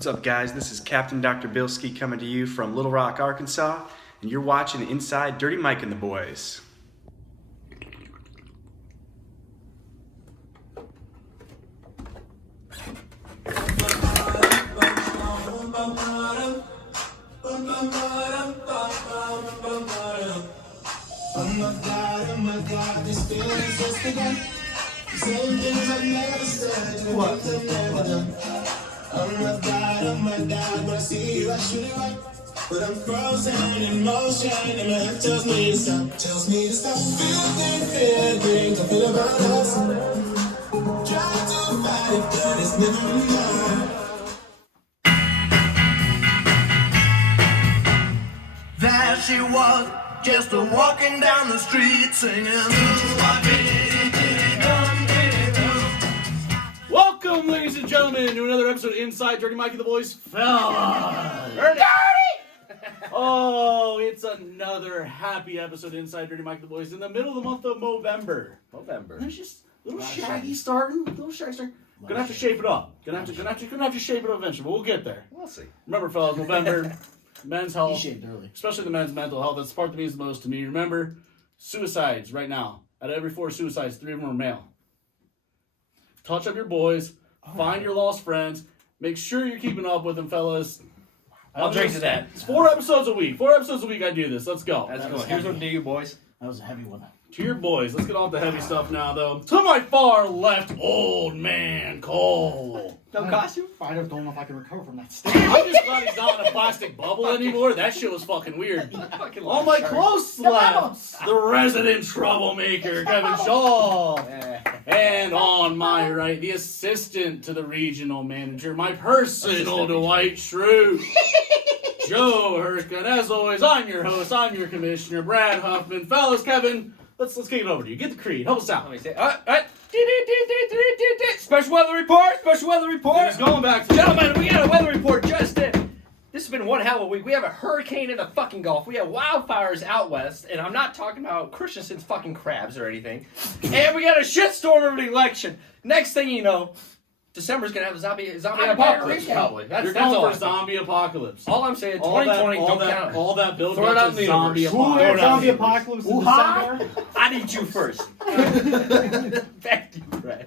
What's up, guys? This is Captain Dr. Bilski coming to you from Little Rock, Arkansas, and you're watching Inside Dirty Mike and the Boys. Oh my God, this feeling's just begun. Same things I've never said, what I've never done. Oh my God, when I see you, I shoot it right. But I'm frozen in motion, and my head tells me to stop. Tells me to stop feeling, I feel about us. Try to fight it, but it's never enough. There she was, just walking down the street singing. Welcome, ladies and gentlemen, to another episode of Inside Dirty Mike and the Boys. Fellas. Dirty! Oh, it's another happy episode of Inside Dirty Mike and the Boys in the middle of the month of Movember. There's just a little shaggy starting. Gonna have to shape it up. Gonna have to shape it up eventually, but we'll get there. We'll see. Remember, fellas, November, men's health, He shaved early. especially the men's mental health. That's the part that means the most to me. Remember, suicides right now. Out of every 4 suicides, 3 of them are male. Touch up your boys. Find your lost friends. Make sure you're keeping up with them, fellas. I'll drink to that. It's 4 episodes a week. 4 episodes a week I do this. Let's go. Let's go. Here's what to do, you boys. That was a heavy one. To your boys. Let's get off the heavy stuff now, though. To my far left, old man Cole. No costume? I don't know if I can recover from that I'm state. just glad he's not in a plastic bubble anymore. That shit was fucking weird. On my close left, the resident troublemaker, Kevin Shaw. And on my right, the assistant to the regional manager, my personal Dwight Schrute, Joe Hershka. And as always, I'm your host, I'm your commissioner, Brad Huffman. Fellas, Kevin, let's kick it over to you. Get the creed. Help us out. Let me say, special weather report. He's going back to Gentlemen, we got a weather report just in. This has been one hell of a week. We have a hurricane in the fucking Gulf. We have wildfires out west, and I'm not talking about Christensen's fucking crabs or anything. And we got a shitstorm of an election. Next thing you know, December's gonna have a zombie apocalypse. Probably. That's You're all. going for zombie apocalypse. All I'm saying, All 2020, that, don't count. all that build Throw it out in the zombie universe. Who had apocalypse. zombie apocalypse in December? I need you first. Back to you, Brad.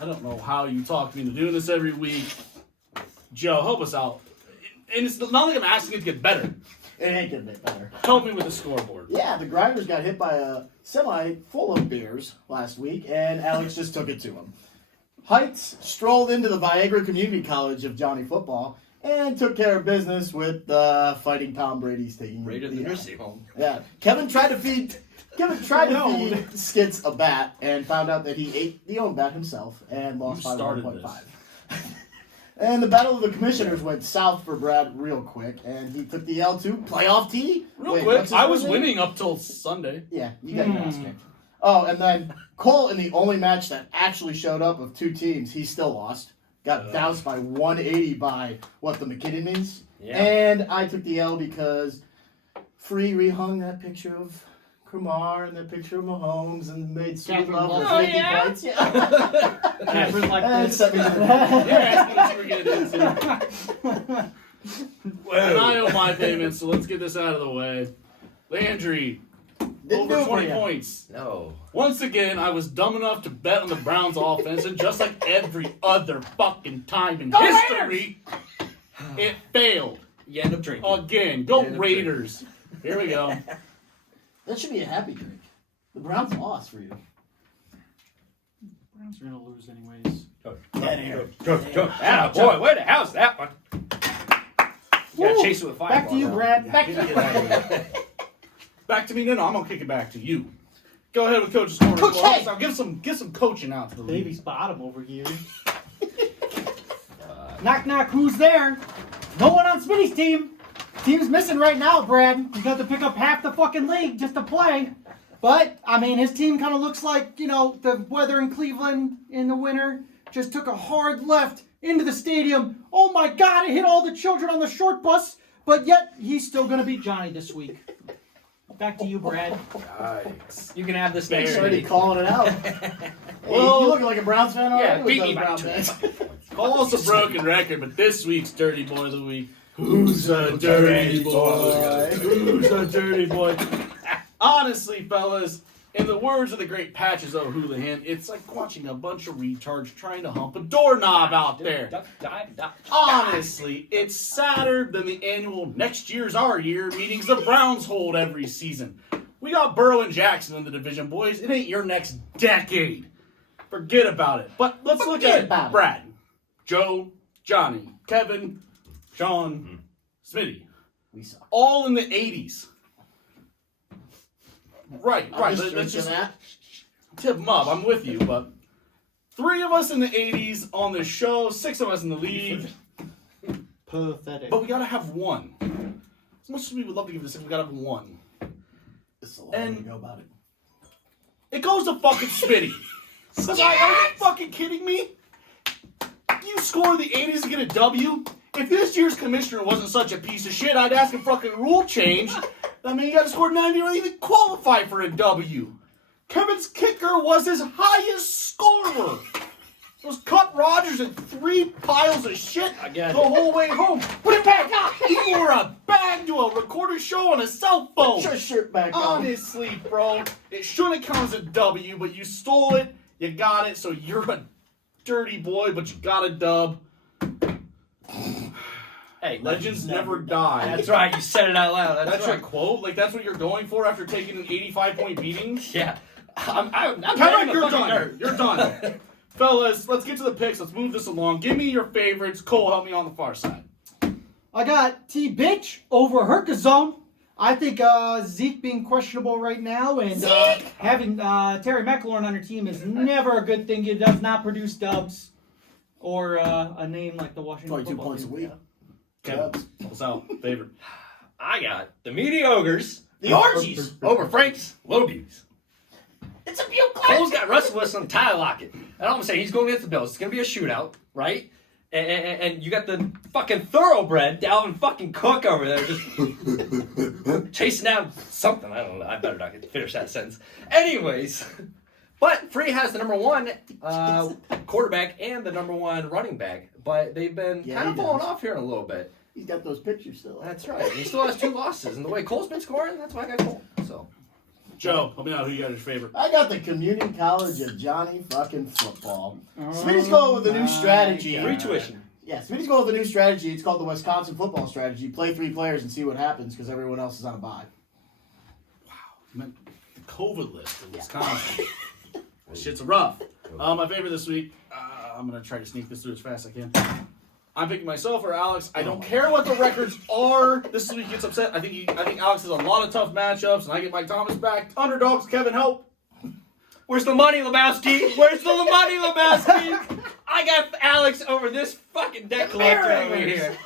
I don't know how you talk me into doing this every week. Joe, help us out. And it's not like I'm asking you to get better. It ain't getting it better. Help me with the scoreboard. Yeah, the Grinders got hit by a semi full of beers last week, and Alex just took it to him. Heights strolled into the Viagra Community College of Johnny Football and took care of business with fighting Tom Brady's taking Right in the nursing home. Yeah, Kevin tried to feed Skits a bat and found out that he ate the own bat himself and lost by 1.5. And the Battle of the Commissioners went south for Brad real quick, and he took the L to playoff T. Real Wait, quick, what's his I was name? winning up till Sunday. Yeah, you got your ass kicked. Oh, and then Cole, in the only match that actually showed up of 2 teams, he still lost. Got doused by 180 by what the McKinnon means. Yeah. And I took the L because Free rehung that picture of Kumar and that picture of Mahomes and made sweet Catherine love with Love. 50 points. Yeah. Catherine like And this. set me to the You're asking what you were getting into. And I owe my payments, so let's get this out of the way. Landry, Didn't do over it 20 for you. points. No. Once again, I was dumb enough to bet on the Browns offense, and just like every other fucking time in history, it failed. You end up drinking. Again. Go Yeah, Raiders. Here we go. That should be a happy drink. The Browns lost for you. Browns are gonna lose anyways. Boy, where the hell's that one? You gotta chase it with fireball. Back to you, now. Brad. Back to you. Back to me. No, I'm gonna kick it back to you. Go ahead with Coach's Corner. Coach K. I'll give some coaching out to the league. Baby's bottom over here. Knock knock, who's there? No one on Smitty's team. Team's missing right now, Brad. He's got to pick up half the fucking league just to play. But, I mean, his team kind of looks like, the weather in Cleveland in the winter. Just took a hard left into the stadium. Oh my God, it hit all the children on the short bus. But yet, he's still going to beat Johnny this week. Back to you, Brad. Yikes. You can have this Thanks next for already week. calling it out. Hey, Well, you looking like a Browns fan already? Yeah, beat with me those by Brown 2 fans. points. Call us a broken record, but this week's Dirty Boy of the Week. Who's a dirty boy? Who's a dirty boy? Honestly, fellas, in the words of the great Patches O'Houlihan, it's like watching a bunch of retards trying to hump a doorknob out there. Honestly, it's sadder than the annual Next Year's Our Year meetings the Browns hold every season. We got Burrow and Jackson in the division, boys. It ain't your next decade. Forget about it. But let's look at Brad, Joe, Johnny, Kevin, Sean, Smitty. All in the 80s. Right. Let's just tip them up. I'm with you, but 3 of us in the 80s on the show, 6 of us in the league. Pathetic. But we gotta have one. As much as we would love to give this, we gotta have one. This is a long way to go about it. It goes to fucking Smitty. Are you fucking kidding me? You score the 80s to get a W? If this year's commissioner wasn't such a piece of shit, I'd ask a fucking rule change. I mean, you gotta score 90 to even qualify for a W. Kevin's kicker was his highest scorer. It was cut Rogers in 3 piles of shit the whole way home. Put it back on! He wore a bag to a recorded show on a cell phone. Put your shirt back on. Honestly, bro, it shouldn't count as a W, but you stole it, you got it, so you're a dirty boy, but you got a dub. Hey, Legends never die. That's right. You said it out loud. That's your quote? Like, that's what you're going for after taking an 85-point beating? Yeah. I'm Kevin, a you're fucking done. nerd. You're done. Fellas, let's get to the picks. Let's move this along. Give me your favorites. Cole, help me on the far side. I got T-Bitch over Herkazone. I think Zeke being questionable right now and having Terry McLaurin on your team is never a good thing. It does not produce dubs or a name like the Washington 22 football points a team. week. Kevin, help us out. Favorite. I got the Mediocres, the Archies, over Frank's Little Beauties. It's a Butte classic. Cole's got Russell Wilson, Tyler Lockett. And I'm saying he's going against the Bills. It's going to be a shootout, right? And you got the fucking thoroughbred Dalvin fucking Cook over there just chasing down something. I don't know. I better not finish that sentence. Anyways, but Free has the number 1 quarterback and the number 1 running back. But they've been kind of falling off here in a little bit. He's got those pictures still. That's right. He still has 2 losses. And the way Cole's been scoring, that's why I got Cole. So, Joe, help me out. Who you got as your favorite? I got the Community College of Johnny fucking Football. Smitty's going with a new strategy. free tuition. Yeah, Smitty's going with a new strategy. It's called the Wisconsin Football Strategy. Play 3 players and see what happens because everyone else is on a bye. You meant the COVID list in Wisconsin. That shit's rough. My favorite this week, I'm going to try to sneak this through as fast as I can. I'm picking myself or Alex. I don't care what the records are. This week gets upset. I think Alex has a lot of tough matchups, and I get Mike Thomas back. Underdogs, Kevin, help. Where's the money, Lebowski? Where's the money, Lebowski? I got Alex over this fucking debt collector over here.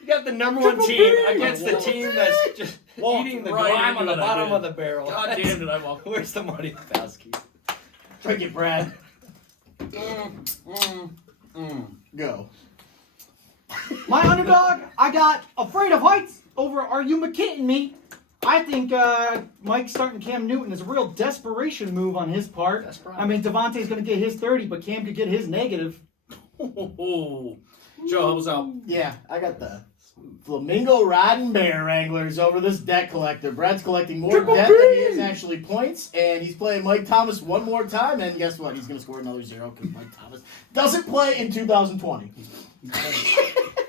You got the number 1 team against the team that's just eating the grime on the bottom of the barrel. God damn, did I walk. Where's the money, Lebowski? Drink it, Brad. Go. My underdog, I got Afraid of Heights over Are You McKitting Me? I think Mike starting Cam Newton is a real desperation move on his part. I mean, Devontae's going to get his 30, but Cam could get his negative. Joe, help us out. Yeah, I got the Flamingo Riding Bear Wranglers over this debt collector. Brad's collecting more debt than he is actually points, and he's playing Mike Thomas one more time, and guess what? He's going to score another 0 because Mike Thomas doesn't play in 2020.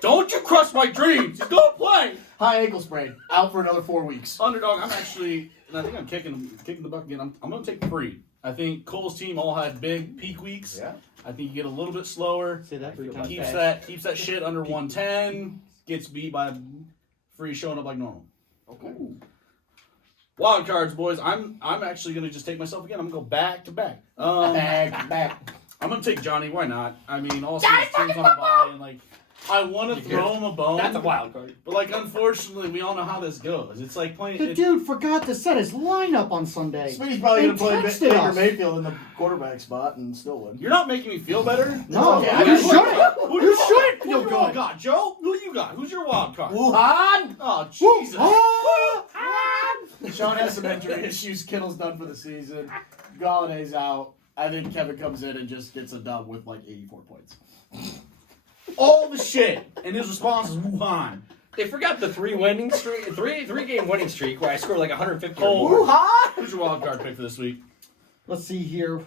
Don't you crush my dreams. He's going to play. High ankle sprain. Out for another 4 weeks. Underdog, I'm actually, and I think I'm kicking the buck again. I'm going to take Free. I think Cole's team all had big peak weeks. Yeah. I think you get a little bit slower. Say that 3 times Keeps that shit under 110. Gets beat by Free showing up like normal. Okay. Wild cards, boys. I'm actually going to just take myself again. I'm going to go back to back. Back. I'm going to take Johnny. Why not? I mean, also his team's on a bye, and like, I want to throw him a bone. That's a wild card. But like, unfortunately, we all know how this goes. It's like playing. The dude forgot to set his lineup on Sunday. Smitty's probably going to play texted Baker us. Mayfield in the quarterback spot and still win. You're not making me feel better. No, Yeah, you I shouldn't. Who You shouldn't Who feel you all good. got, Joe? Who you got? Who's your wild card? Wuhan! Oh, Jesus. Sean has some injury issues. Kittle's done for the season. Galladay's out. I think Kevin comes in and just gets a dub with like 84 points. all the shit, and his response is Wuhan. They forgot the three game winning streak where I scored like 150 Oh. or more. Woo-ha! Who's your wild card pick for this week? Let's see here.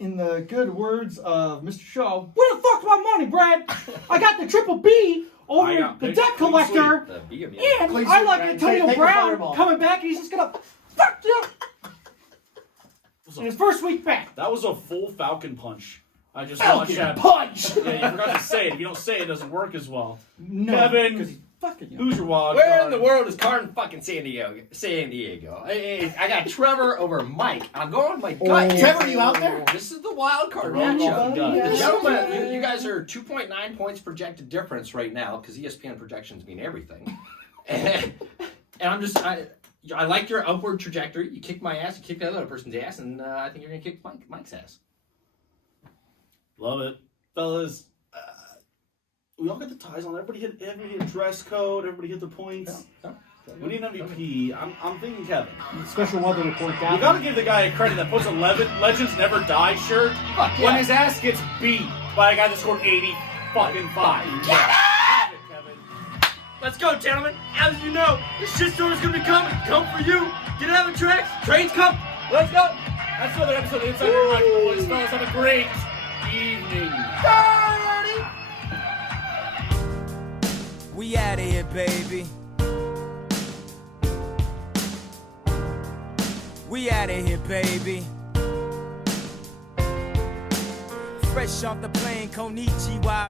In the good words of Mr. Shaw, where the fuck's my money, Brad? I got the triple B I over got the big debt clean collector, The B of me. and Clean I sweep, like Brad. Antonio Take the Brown fireball. coming back, and he's just gonna fuck you in his first week back. That was a full Falcon punch. I just Falcon watched that. punch. Yeah, you forgot to say it. If you don't say it, it doesn't work as well. No, Kevin, because he's fucking you. Who's your wild Where card? in the world is Carton fucking San Diego? I got Trevor over Mike. I'm going with my gut. Oh. Trevor, you out there? This is the wild card The wrong matchup. fucking gut. The Yes. gentlemen, you guys are 2.9 points projected difference right now because ESPN projections mean everything. And I like your upward trajectory. You kicked my ass, you kicked that other person's ass, and I think you're gonna kick Mike's ass. Love it. Fellas, we all got the ties on. Everybody hit dress code. Everybody hit the points. We need an MVP. I'm thinking Kevin. Special weather report, guy. You gotta give the guy a credit that puts a Legends Never Die shirt Fuck when yeah. his ass gets beat by a guy that scored 85. Kevin! Let's go, gentlemen. As you know, the shitstorm is gonna be coming. Come for you. Get out of the tracks. Trains come. Let's go. That's another episode of Inside Your Mike, boys. Fellas, have a great evening. We outta here, baby. We outta here, baby. Fresh off the plane, Konichiwa.